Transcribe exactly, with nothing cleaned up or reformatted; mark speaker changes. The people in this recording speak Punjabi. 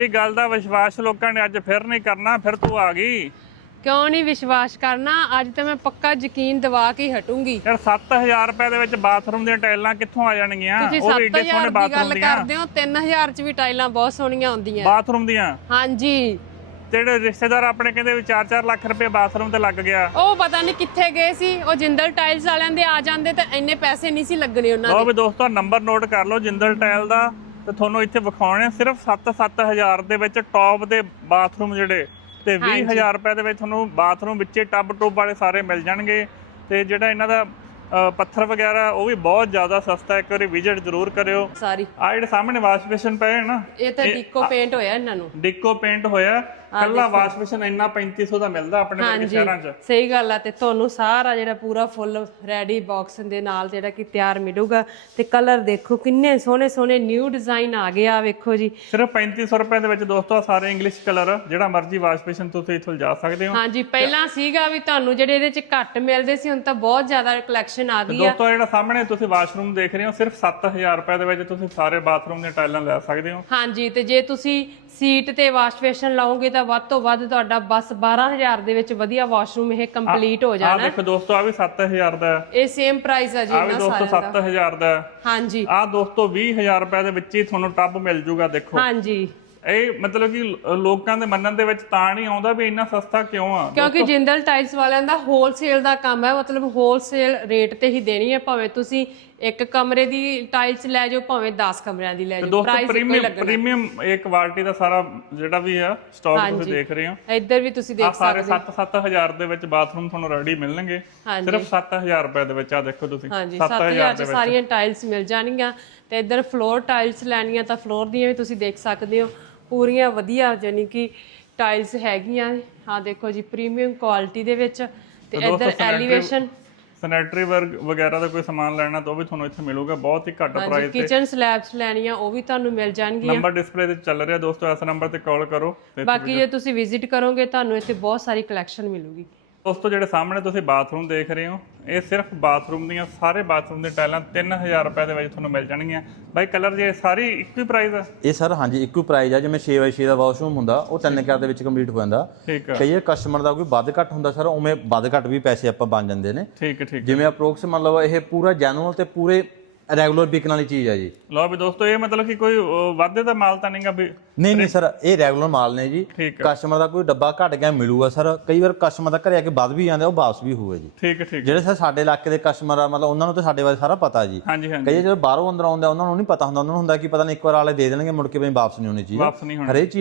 Speaker 1: गल दा विश्वास लोगों ने अज फिर नहीं करना, फिर तू आ गई।
Speaker 2: क्यों नहीं विश्वास करना, अज तो मैं पक्का यकीन दवा के ही हटूंगी।
Speaker 1: यार सत्त हजार रुपए दे विच बाथरूम दी टाइलां कित्थों आ जाणगीਆਂ?
Speaker 2: ਤੁਸੀਂ
Speaker 1: ਉਹ ਵੀ ਏਡੇ
Speaker 2: ਸੱਤ ਹਜ਼ਾਰ
Speaker 1: ਸੋਹਣੇ
Speaker 2: ਦੀ
Speaker 1: ਬਾਥਰੂਮ
Speaker 2: ਗੱਲ
Speaker 1: ਦੀਆਂ
Speaker 2: ਕਰਦੇ ਹੋ, ਤਿੰਨ ਹਜ਼ਾਰ ਚ ਵੀ ਟਾਈਲਾਂ ਬਹੁਤ ਸੋਹਣੀਆਂ ਹੁੰਦੀਆਂ
Speaker 1: ਬਾਥਰੂਮ ਦੀਆਂ।
Speaker 2: ਹਾਂਜੀ,
Speaker 1: ਜਿਹੜੇ ਰਿਸ਼ਤੇਦਾਰ ਆਪਣੇ ਕਹਿੰਦੇ ਵੀ ਚਾਰ ਚਾਰ ਲੱਖ ਰੁਪਏ ਬਾਥਰੂਮ ਤੇ ਲੱਗ ਗਿਆ।
Speaker 2: ਉਹ ਪਤਾ ਨਹੀਂ ਕਿੱਥੇ ਗਏ ਸੀ। ਉਹ ਜਿੰਦਲ ਟਾਈਲਸ ਵਾਲਿਆਂ ਦੇ ਆ ਜਾਂਦੇ ਤਾਂ ਇੰਨੇ ਪੈਸੇ ਨਹੀਂ ਸੀ ਲੱਗਣੇ ਉਹਨਾਂ
Speaker 1: ਲਓ
Speaker 2: ਦੇ।
Speaker 1: ਵੀ ਦੋਸਤੋ ਨੰਬਰ ਨੋਟ ਕਰ ਲਓ ਜਿੰਦਲ ਟਾਇਲ ਦਾ, ਤੇ ਤੁਹਾਨੂੰ ਇੱਥੇ ਵਿਖਾਉਣੇ ਸਿਰਫ ਸੱਤ ਸੱਤ ਹਜ਼ਾਰ ਦੇ ਵਿੱਚ ਟੌਪ ਦੇ ਬਾਥਰੂਮ ਜਿਹੜੇ, ਤੇ ਵੀਹ ਹਜ਼ਾਰ ਰੁਪਏ ਦੇ ਵਿੱਚ ਤੁਹਾਨੂੰ ਬਾਥਰੂਮ ਵਿੱਚੇ ਟੱਬ ਟੁੱਬ ਵਾਲੇ ਸਾਰੇ ਮਿਲ ਜਾਣਗੇ। ਤੇ ਜਿਹੜਾ ਇਹਨਾਂ ਦਾ ਪੱਥਰ ਵਗੈਰਾ ਉਹ ਵੀ ਬਹੁਤ ਜ਼ਿਆਦਾ ਸਸਤਾ, ਇੱਕ ਵਾਰੀ ਵਿਜ਼ਿਟ ਜ਼ਰੂਰ ਕਰਿਓ।
Speaker 2: ਸਾਰੀ
Speaker 1: ਆ ਜਿਹੜੇ ਸਾਹਮਣੇ ਵਾਸ਼ ਬੇਸਿਨ ਪਏ ਨਾ,
Speaker 2: ਇਹ ਤਾਂ ਡਿੱਕੋ ਪੇਂਟ ਹੋਇਆ ਇਹਨਾਂ ਨੂੰ,
Speaker 1: ਡਿੱਕੋ ਪੇਂਟ ਹੋਇਆ। ਕੱਲਾ ਵਾਸ਼ ਬੇਸਿਨ ਇੰਨਾ ਪੈਂਤੀ ਸੌ ਦਾ ਮਿਲਦਾ ਆਪਣੇ ਵਰਗੇ ਸ਼ਹਿਰਾਂ 'ਚ।
Speaker 2: ਸਹੀ ਗੱਲ ਆ। ਤੇ ਤੁਹਾਨੂੰ ਸਾਰਾ ਜਿਹੜਾ ਪੂਰਾ ਫੁੱਲ ਰੈਡੀ ਬਾਕਸ ਦੇ ਨਾਲ ਜਿਹੜਾ ਕਿ ਤਿਆਰ ਮਿਲੂਗਾ। ਤੇ ਕਲਰ ਦੇਖੋ ਕਿੰਨੇ ਸੋਹਣੇ ਸੋਹਣੇ ਨਿਊ ਡਿਜ਼ਾਈਨ ਆ ਗਏ ਆ, ਵੇਖੋ ਜੀ।
Speaker 1: ਸਿਰਫ ਪੈਂਤੀ ਸੌ ਰੁਪਏ ਦੇ ਵਿੱਚ ਦੋਸਤੋ ਸਾਰੇ ਇੰਗਲਿਸ਼ ਕਲਰ, ਜਿਹੜਾ ਮਰਜ਼ੀ ਵਾਸ਼ ਬੇਸਿਨ ਤੁਸੀਂ ਇੱਥੋਂ ਜਾ ਸਕਦੇ ਹੋ।
Speaker 2: ਹਾਂਜੀ, ਪਹਿਲਾਂ ਸੀਗਾ ਵੀ ਤੁਹਾਨੂੰ ਜਿਹੜੇ ਇਹਦੇ ਚ ਘੱਟ ਮਿਲਦੇ ਸੀ, ਹੁਣ ਤਾਂ ਬਹੁਤ ਜ਼ਿਆਦਾ ਕਲੈਕਸ਼ਨ ਆ ਗਈ ਆ।
Speaker 1: ਦੋਸਤੋ ਜਿਹੜਾ ਸਾਹਮਣੇ ਤੁਸੀਂ ਵਾਸ਼ਰੂਮ ਦੇਖ ਰਹੇ ਹੋ, ਸਿਰਫ ਸੱਤ ਹਜ਼ਾਰ ਰੁਪਏ ਦੇ ਵਿੱਚ ਤੁਸੀਂ ਸਾਰੇ ਬਾਥਰੂਮ ਦੀਆਂ ਟਾਈਲਾਂ ਲੈ ਸਕਦੇ ਹੋ।
Speaker 2: ਹਾਂਜੀ, ਤੇ ਜੇ ਤੁਸੀਂ ਸੀਟ ਤੇ ਵਾਸ਼ ਬੇਸਿਨ ਲਾਓਗੇ ਤਾਂ ਵੱਧ ਤੋਂ ਵੱਧ ਤੁਹਾਡਾ ਬਸ ਬਾਰਾਂ ਹਜ਼ਾਰ ਦੇ ਵਿੱਚ ਵਧੀਆ ਵਾਸ਼ਰੂਮ ਇਹ ਕੰਪਲੀਟ ਹੋ
Speaker 1: ਆ
Speaker 2: ਜਾਣਾ।
Speaker 1: ਦੇਖੋ ਦੋਸਤੋ ਆ ਵੀ ਸੱਤ ਹਜ਼ਾਰ ਦਾ ਹੈ,
Speaker 2: ਇਹ ਸੇਮ ਪ੍ਰਾਈਸ ਆ ਜੀ
Speaker 1: ਆ ਵੀ
Speaker 2: ਇਹਨਾਂ
Speaker 1: ਦੋਸਤੋ
Speaker 2: ਸਾਰਿਆਂ
Speaker 1: ਸੱਤ
Speaker 2: ਦਾ।
Speaker 1: ਹਜ਼ਾਰ ਦਾ ਹੈ।
Speaker 2: ਹਾਂਜੀ
Speaker 1: ਆ ਦੋਸਤੋ ਵੀਹ ਹਜ਼ਾਰ ਰੁਪਏ ਦੇ ਵਿੱਚ ਹੀ ਤੁਹਾਨੂੰ ਟੱਬ ਮਿਲ ਜੂਗਾ। ਦੇਖੋ
Speaker 2: ਹਾਂਜੀ,
Speaker 1: ਇਹ ਮਤਲਬ ਕਿ ਲੋਕਾਂ ਦੇ ਮੰਨਣ ਦੇ ਵਿੱਚ ਤਾਂ ਨਹੀਂ ਆਉਂਦਾ ਵੀ ਇੰਨਾ ਸਸਤਾ ਕਿਉਂ ਆ,
Speaker 2: ਕਿਉਂਕਿ ਜਿੰਦਲ ਟਾਈਲਸ ਵਾਲਿਆਂ ਦਾ ਹੋਲਸੇਲ ਦਾ ਕੰਮ ਹੈ। ਮਤਲਬ ਹੋਲਸੇਲ ਰੇਟ ਤੇ ਹੀ ਦੇਣੀ ਹੈ, ਭਾਵੇਂ ਤੁਸੀਂ ਇੱਕ ਕਮਰੇ ਦੀ ਟਾਈਲਸ ਲੈ ਜਾਓ, ਭਾਵੇਂ ਦਸ ਕਮਰਿਆਂ ਦੀ ਲੈ ਜਾਓ,
Speaker 1: ਦੋਸਤੋ
Speaker 2: ਪ੍ਰਾਈਸ ਇੱਕੋ ਹੀ
Speaker 1: ਪ੍ਰੀਮੀਅਮ
Speaker 2: ਲੱਗਣਾ।
Speaker 1: ਪ੍ਰੀਮੀਅਮ ਇਹ ਕੁਆਲਿਟੀ ਦਾ ਸਾਰਾ ਜਿਹੜਾ ਵੀ ਆ ਸਟਾਕ ਤੁਸੀਂ ਦੇਖ ਰਹੇ ਹੋ।
Speaker 2: ਇੱਧਰ ਵੀ ਤੁਸੀਂ
Speaker 1: ਆ
Speaker 2: ਦੇਖ
Speaker 1: ਸਾਰੇ
Speaker 2: ਸਕਦੇ ਹੋ।
Speaker 1: ਸੱਤ ਸੱਤ ਹਜ਼ਾਰ ਦੇ ਵਿੱਚ ਬਾਥਰੂਮ ਤੁਹਾਨੂੰ ਰੈਡੀ ਮਿਲਣਗੇ, ਸਿਰਫ ਸੱਤ ਹਜ਼ਾਰ ਰੁਪਏ ਦੇ ਵਿੱਚ। ਆ ਦੇਖੋ ਤੁਸੀਂ
Speaker 2: ਹਾਂਜੀ, ਸੱਤ ਹਜ਼ਾਰ ਚ ਸਾਰੀਆਂ ਟਾਈਲਸ ਮਿਲ ਜਾਣਗੀਆਂ। ਤੇ ਇੱਧਰ ਫਲੋਰ ਟਾਈਲਸ ਲੈਣੀਆਂ ਤਾਂ ਫਲੋਰ ਦੀਆਂ ਵੀ ਤੁਸੀਂ ਦੇਖ ਸਕਦੇ ਹੋ, ਪੂਰੀਆਂ ਵਧੀਆ ਜਾਨੀ ਕਿ ਟਾਈਲਸ ਹੈਗੀਆਂ। ਹਾਂ ਦੇਖੋ ਜੀ, ਪ੍ਰੀਮੀਅਮ ਕੁਆਲਿਟੀ ਦੇ ਵਿੱਚ। ਤੇ ਇੱਧਰ ਐਲੀਵੇਸ਼ਨ
Speaker 1: ਸੈਨੇਟਰੀ ਵਰਗ ਵਗੈਰਾ ਦਾ ਕੋਈ ਸਮਾਨ ਲੈਣਾ ਤਾਂ ਉਹ ਵੀ ਤੁਹਾਨੂੰ ਇੱਥੇ ਮਿਲੂਗਾ ਬਹੁਤ ਹੀ ਘੱਟ ਪ੍ਰਾਈਸ ਤੇ।
Speaker 2: ਕਿਚਨ ਸਲੈਬਸ ਲੈਣੀਆਂ ਉਹ ਵੀ ਤੁਹਾਨੂੰ ਮਿਲ ਜਾਣਗੀਆਂ।
Speaker 1: ਨੰਬਰ ਡਿਸਪਲੇ ਤੇ ਚੱਲ ਰਿਹਾ ਦੋਸਤੋ, ਇਸ ਨੰਬਰ ਤੇ ਕਾਲ ਕਰੋ।
Speaker 2: ਬਾਕੀ ਜੇ ਤੁਸੀਂ ਵਿਜ਼ਿਟ ਕਰੋਗੇ ਤੁਹਾਨੂੰ ਇੱਥੇ ਬਹੁਤ ਸਾਰੀ ਕਲੈਕਸ਼ਨ ਮਿਲੂਗੀ।
Speaker 1: ਦੋਸਤੋ ਜਿਹੜੇ ਸਾਹਮਣੇ ਤੁਸੀਂ ਬਾਥਰੂਮ ਦੇਖ ਰਹੇ ਹੋ, ਇਹ ਸਿਰਫ ਬਾਥਰੂਮ ਦੀਆਂ ਸਾਰੇ ਬਾਥਰੂਮ ਦੀਆਂ ਟਾਈਲਾਂ ਤਿੰਨ ਹਜ਼ਾਰ ਰੁਪਏ ਦੇ ਵਿੱਚ ਤੁਹਾਨੂੰ ਮਿਲ ਜਾਣਗੀਆਂ। ਬਾਈ ਕਲਰ ਜੇ ਸਾਰੀ ਇੱਕੋ ਹੀ ਪ੍ਰਾਈਸ ਆ?
Speaker 3: ਇਹ ਸਰ ਹਾਂਜੀ ਇੱਕੋ ਪ੍ਰਾਈਸ ਆ। ਜਿਵੇਂ ਛੇ ਬਾਈ ਛੇ ਦਾ ਵਾਸ਼ਰੂਮ ਹੁੰਦਾ ਉਹ ਤਿੰਨ ਹਜ਼ਾਰ ਦੇ ਵਿੱਚ ਕੰਪਲੀਟ ਹੋ ਜਾਂਦਾ।
Speaker 1: ਠੀਕ ਆ।
Speaker 3: ਕਈ ਕਸਟਮਰ ਦਾ ਕੋਈ ਵੱਧ ਘੱਟ ਹੁੰਦਾ ਸਰ, ਉਵੇਂ ਵੱਧ ਘੱਟ ਵੀ ਪੈਸੇ ਆਪਾਂ ਬਣ ਜਾਂਦੇ ਨੇ।
Speaker 1: ਠੀਕ ਠੀਕ।
Speaker 3: ਜਿਵੇਂ ਅਪਰੋਕਸ ਮਤਲਬ ਇਹ ਪੂਰਾ ਜੈਨੂਅਲ ਤੇ ਪੂਰੇ ਰੈਗੂਲਰ ਵਿਕਣ ਵਾਲੀ ਚੀਜ਼ ਆ ਜੀ।
Speaker 1: ਲਓ ਵੀ ਦੋਸਤੋ, ਇਹ ਮਤਲਬ ਕਿ ਕੋਈ ਵਾਧੇ ਦਾ ਮਾਲ ਤਾਂ ਨਹੀਂਗਾ ਵੀ?
Speaker 3: ਨਹੀਂ ਨਹੀਂ ਸਰ, ਇਹ ਰੈਗੂਲਰ ਮਾਲ ਨੇ ਜੀ। ਕਸਟਮਰ ਦਾ ਕੋਈ ਡੱਬਾ ਘਟ ਗਿਆ ਮਿਲੂਗਾ ਸਰ। ਕਈ ਵਾਰ ਕਸਟਮਰ ਦਾ ਘਰੇ ਆ ਕੇ ਵੱਧ ਵੀ ਜਾਂਦੇ, ਉਹ ਵਾਪਸ ਵੀ ਹੋਵੇ ਜੀ।
Speaker 1: ਠੀਕ ਠੀਕ।
Speaker 3: ਜਿਹੜੇ ਸਰ ਸਾਡੇ ਇਲਾਕੇ ਦੇ ਕਸਟਮਰ ਆ, ਮਤਲਬ ਉਹਨਾਂ ਨੂੰ ਤਾਂ ਸਾਡੇ ਬਾਰੇ ਸਾਰਾ ਪਤਾ ਜੀ।
Speaker 1: ਹਾਂਜੀ ਹਾਂਜੀ।
Speaker 3: ਕਈ ਜਿਹੜੇ ਬਾਹਰੋਂ ਅੰਦਰ ਆਉਂਦੇ ਉਹਨਾਂ ਨੂੰ ਨਹੀਂ ਪਤਾ ਹੁੰਦਾ, ਉਹਨਾਂ ਨੂੰ ਹੁੰਦਾ ਕਿ ਪਤਾ ਨਹੀਂ ਇੱਕ ਵਾਰ ਵਾਲੇ ਦੇ ਦੇਣਗੇ, ਮੁੜ ਕੇ ਵਾਪਸ ਨਹੀਂ ਹੋਣੀ ਚੀਜ਼।
Speaker 1: ਵਾਪਸ ਨਹੀਂ ਹੋਣੀ।
Speaker 3: ਹਰੇਕ